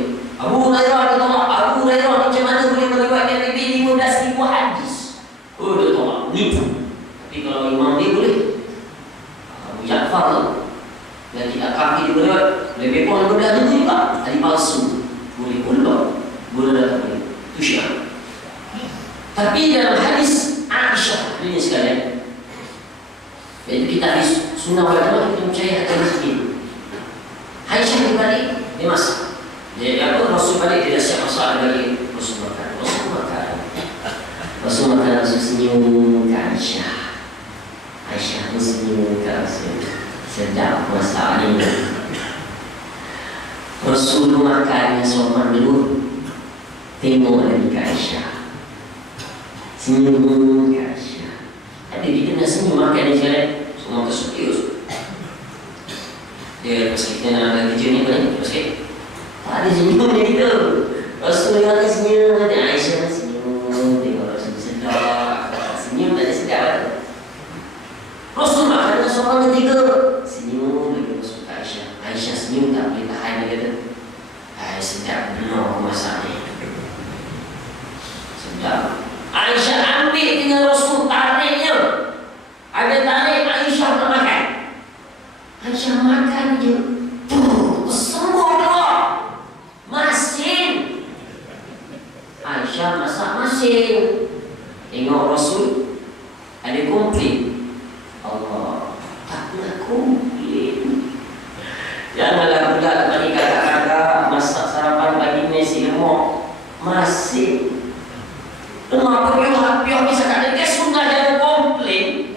Abu Hurairah dia tolak. Abu Hurairah ni macam mana boleh meriwayatkan lebih 15,000 hadis? Oh, dia tolak. Nipu. Tapi kalau imam dia boleh. Abu Ja'far tu yang tidak kafir dia boleh. Lebih kurang 15,000 juga. Tadi palsu. Boleh pula. Boleh dah tak boleh. Itu Syiah. Tapi dalam hadis Aisyah ini sekalian, iaitu kita hadis sunnah wal jamaah, kita percaya hadis ini. Aisyah dia balik, dia masak. Dia Rasul balik, dia dah siap masak, dia balik. Rasul makan. Rasul senyum ke Aisyah. Aisyah pun senyum ke Rasul. Sedap masak ni. Rasul makan sopan dulu, tengok lagi ke Aisyah. Senyum ke Aisyah. Ada kita nak senyum makan ni sekalian. Semua kesukius. Dia pas kita nak kerja ni apa ni? Tak ada senyum dia kita. Rasul yang akan senyum Aisyah masak masin. Tengok Rasul ada komplain. Allah, tak nak komplain. Janganlah pula bagi kakak-kakak masak sarapan pagi nasi lemak masin. Kenapa pion bisa kata dia sunnah, jangan komplain.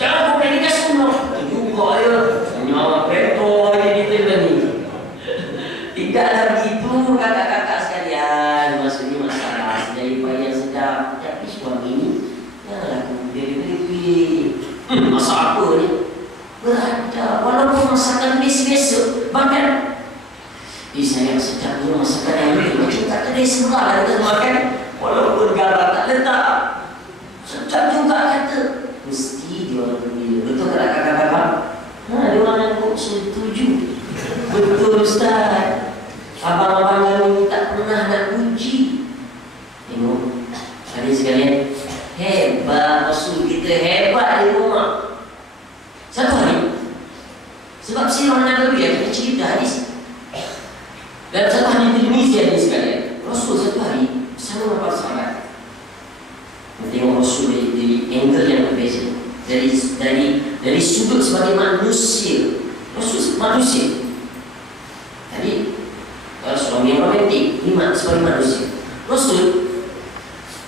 Jangan komplain, dia sunnah. Juga ya, nyawa peto ini ni. Tidaklah begitu kakak-kakak sekalian. Maksudnya masalah dari payah sedap. Tapi suami ini janganlah komplain lebih. Masak apa ni? Berada, walaupun masakan biasa-biasa. Bahkan saya sedap ni masakan yang ni macam tak kedai sebelah lah kita makan. Walaupun garam tak letak, sedap juga kata. Mesti dia orang gembira. Betul tak kakak-kakak? Dia orang yang kok setuju. Betul Ustaz. Abang-abang kami tak pernah nak puji. Tengok, hari sekalian, hebat Rasul kita, hebat di rumah. Satu hari, sebab sirah Nabawi yang kita cerita hadis. Dan satu hari Indonesia ni sekalian, Rasul satu hari sama para sahabat tengok Rasul dari angle yang berbeza, dari sudut sebagai manusia. Rasul manusia. Tadi suami yang romantik, ini sebagai manusia. Rasul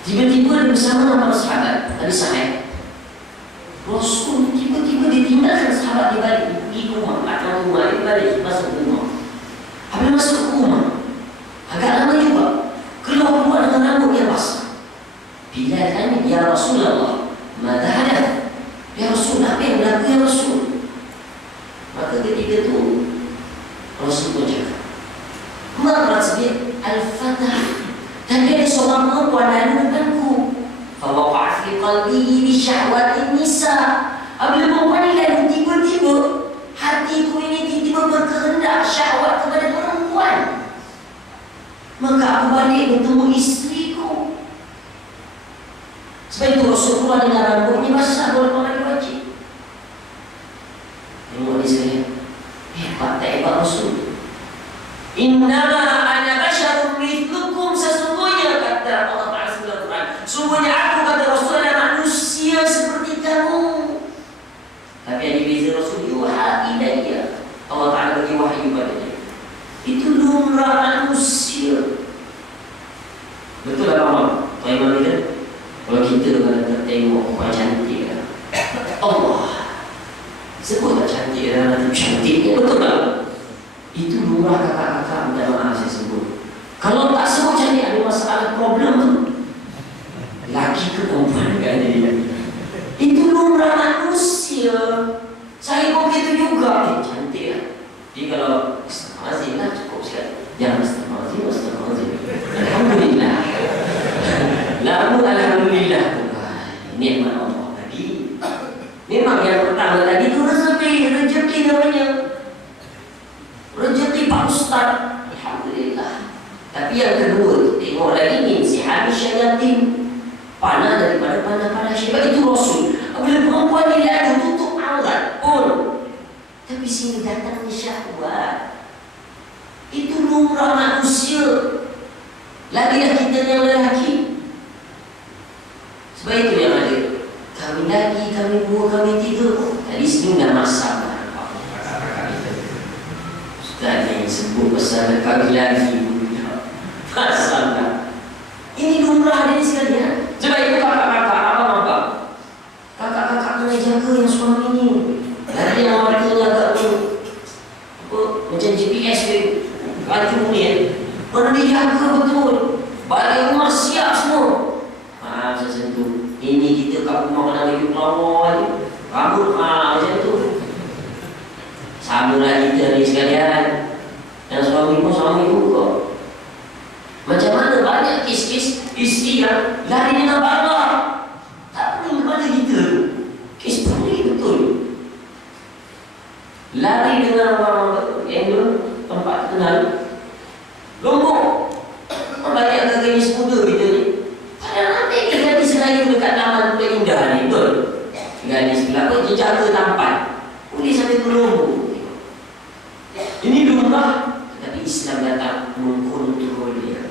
tiba-tiba bersama para sahabat. Tadi sahih, Rasul tiba-tiba ditinggalkan sahabat di balik, pergi ke rumah, atau rumah di balik, masuk ke rumah. Habis masuk ke rumah, agak lama juga, keluar dengan rambut yang basah. Bilal tanya, ya Rasulullah, mada ada? Ya Rasul, apa yang berlaku ya Rasul? Maka ketika itu Rasul pun cakap, marat sebiak Al-Fatah. Dan dia ada seorang perempuan lalu bukanku. Fawaqa'a fi qalbihi bi syahwatin nisa. Apabila perempuan ini lalu tiba-tiba hatiku ini tiba-tiba berkehendak syahwat kepada perempuan. Maka aku balik bertemu isteriku. Sebab itu Rasulullah dengan rambutnya basah walaupun lagi wajib. Tengok ni sekalian, hebat tak hebat Rasul? Innama ana basyarun mithlukum, sesungguhnya kata Allah Ta'ala dalam Quran, sesungguhnya aku kata Rasul adalah manusia seperti kamu. Tapi ada beza Rasul, yuha ilayya, Allah Ta'ala bagi wahyu pada dia. Itu lumrah manusia. Betul tak Mama? Tuan Imam kita? Kalau kita kalau tengok orang cantik kan? Allah sebut tak cantik kan? Nanti cantiknya, betul tak? Itu lumrah kakak-kakak, minta maaf saya sebut. Kalau tak sebut cantik, ada masalah problem tu. Laki ke perempuan kan dia. Itu lumrah manusia. Saya pun begitu juga. Cantik lah. Jadi kalau astagfirullahaladzim lah cukup sekali. Jangan astagfirullahaladzim. Alhamdulillah. Namun alhamdulillah nikmat Allah tadi. Memang yang pertama tadi itu rezeki namanya. Rezeki Pak Ustaz, alhamdulillah. Tapi yang kedua, tengok lagi min sihab syayatin, panah daripada panah-panah syaitan. Itu Rasul. Apabila perempuan ni lalu tutup aurat pun, tapi sini datangnya syahwat. Itu lumrah manusia. Lagilah kita yang lelaki. Sebab itu yang ada, kami lagi, kami dua, kami tiga. Tadi sini dah masak. Ustaz yang sebut pasal kami lagi masalah. Ini lumrah dari sekalian. Sebab itu kakak-kakak, abang-abang, kakak-kakak kena jaga yang suami ini. Dari yang warnanya agak macam GPS ke laju ni, kena dijaga betul. Balik rumah siap semua. Maaf saya sentuh. Ini kita kat rumah kena hidup lawal, rambut macam tu. Sama lah kita ni sekalian. Yang suami pun suami juga. Macam mana banyak kes-kes isteri yang lari dengan bangga, tak pening kepada kita. Kes pening betul. Lari dengan orang yang tempat kenal, lombok. Banyak gaganya semuda kita ni. Padahal nanti kita di Senayan dekat Taman Pulau Indah ni, betul? Gadis sebelah apa, jejaka tampan. Boleh sampai ke lombok. Ini lumrah. Tapi Islam datang mengkontrol dia.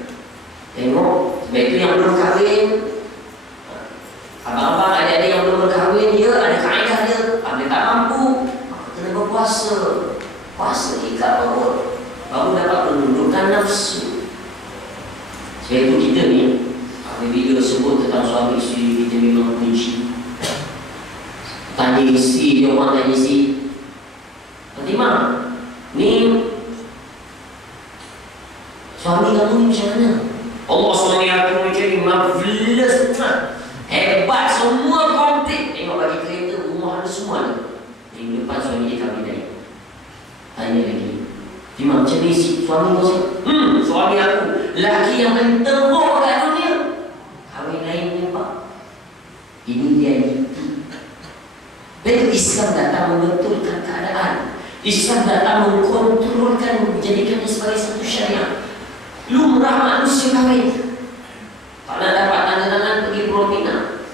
Tengok, Sebab itu yang belum kahwin, abang-abang, adik-adik yang belum berkahwin, dia ada kaedah dia. Apabila tak mampu, maka kena berpuasa. Puasa ikat baru dapat menundukkan nafsu. Sebab itu kita ni, apabila sebut tentang suami isteri, kita memang kunci. Tanya isteri, dia orang tanya isteri, Fatimah, ni suami kamu ni macam mana? Allah, suami aku macam ni, marvelous, hebat, semua komplit. Tengok bagi kereta, rumah ada semua ni. Minggu depan suami dia kahwin lagi. Tanya lagi, Fatimah, macam ni suami kau cakap? Suami aku, lelaki yang paling teruk kat dunia. Kahwin lain ni pak. Ini dia itu. Betul, Islam datang membetulkan keadaan. Islam datang mengkontrolkan, menjadikannya sebagai satu syariat. Lumrah manusia kahwin. Tak nak dapat tanda tangan pergi Pulau Pinang.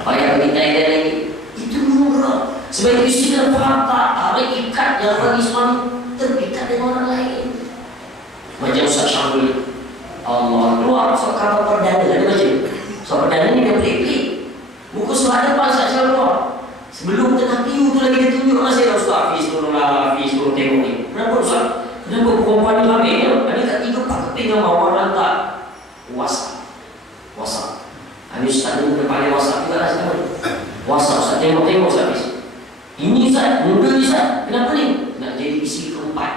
Apa yang kita ada lagi? Itu lumrah. Sebab itu isteri faham tak? Ada ikat yang bagi suami terikat dengan orang lain. Macam Ustaz Syamul, Allah keluar soal kabar perdana. Ada macam soal perdana ni dia pelik-pelik. Buku surat depan Ustaz Syamul keluar. Sebelum tengah piu tu lagi dia tunjuk dengan saya, Ustaz Hafiz tolonglah, Hafiz tolong tengok ni. Kenapa Ustaz? Kenapa perempuan ni hamil ya? Ada kat 3-4 keping yang orang hantar WhatsApp. Habis Ustaz ni depan WhatsApp juga lah sekarang. WhatsApp Ustaz, tengok Ustaz Hafiz. Ini Ustaz, muda ni Ustaz, kenapa ni? Nak jadi isteri keempat.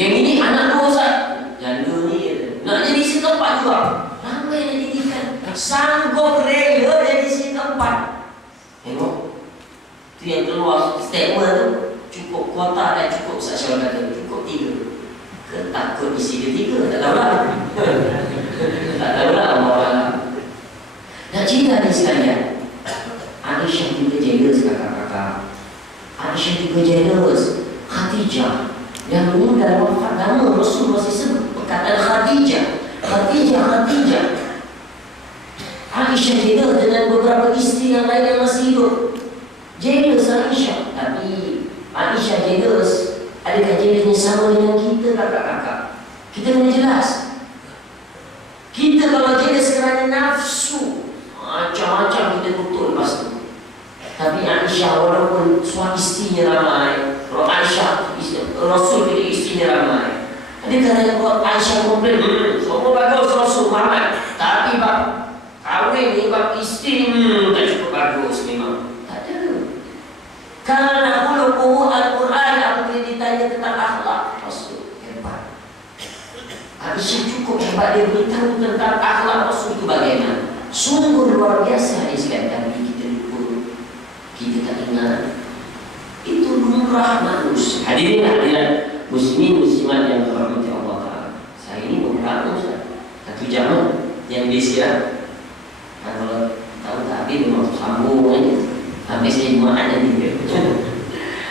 Yang ini anak dua Ustaz, janda ni nak jadi isteri keempat juga. Ramai yang didikan, sanggup rela jadi isteri keempat. Tengok, itu yang keluar statement tu. Cukup kuota dan cukup Ustaz Syawal kata, cukup 3. Takut isi ketiga, tak tahulah. Tak tahulah Allah. Nak cerita ni sekalian, Aisyah juga jealous kakak-kakak. Aisyah juga jealous Khadijah yang meninggal wafat, nama Rasul masih sebut perkataan Khadijah. Aisyah jealous dengan beberapa isteri yang lain yang masih hidup. Jealous Aisyah. Tapi Aisyah jealous, adakah jealousnya sama dengan kita kakak-kakak? Kita kena jelas. Kita kalau jealous kerana nafsu, macam-macam kita tutup lepas tu. Tapi Aisyah walaupun suami isterinya ramai, Aisyah Rasul pilih isterinya ramai. Adakah yang buat Aisyah komplain, semua bagus Rasul Muhammad, tapi bab kahwin ni, bab isteri tak cukup bagus memang. Tak ada. Kerana bulu Al-Quran aku boleh ditanya tentang akhlak Rasul, hebat. Aisyah cukup hebat, dia beritahu tentang akhlak Rasul itu bagaimana. Sungguh luar biasa hadis kata kita lupa, kita tak ingat. Itu lumrah manusia. Hadirin muslimin muslimat yang dirahmati Allah Taala. Saya ini beberapa satu jam yang biasa. Kalau tahu tak habis memang sambung aja. Habis saya Jumaat nanti.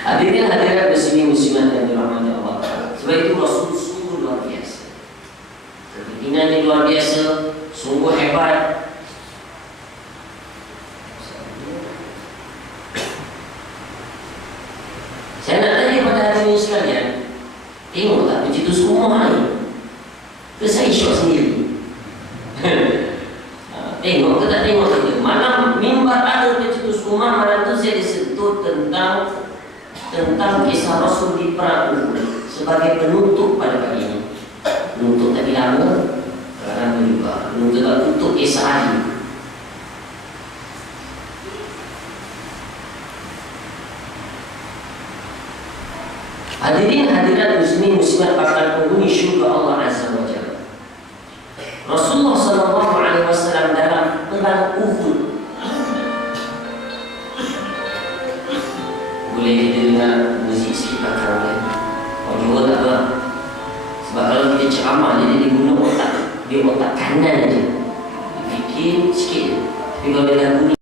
Hadirin muslimin muslimat yang dirahmati Allah Taala. Sebab itu Rasul sungguh luar biasa. Kepimpinan luar biasa, sungguh hebat. Saya nak tanya pada hadirin sekalian, tengok tak pencetus rumah ni? Ke saya syok sendiri? Tengok ke tak tengok saja? Malam mimbar ada pencetus rumah, malam tu saya disentuh tentang kisah Rasul di perang Uhud sebagai penutup pada pagi ini. Penutup tapi lama, kerana juga penutup kisah Ali. Hadirin hadirat muslimin muslimat bakal penghuni syurga Allah Azza wa Jalla. Rasulullah sallallahu alaihi wasallam dalam perang Uhud. Boleh kita dengar muzik sikit belakang kan? Audio tak apa. Sebab kalau kita ceramah dia guna otak kanan aja. Fikir sikit. Tapi kalau dia lagu ni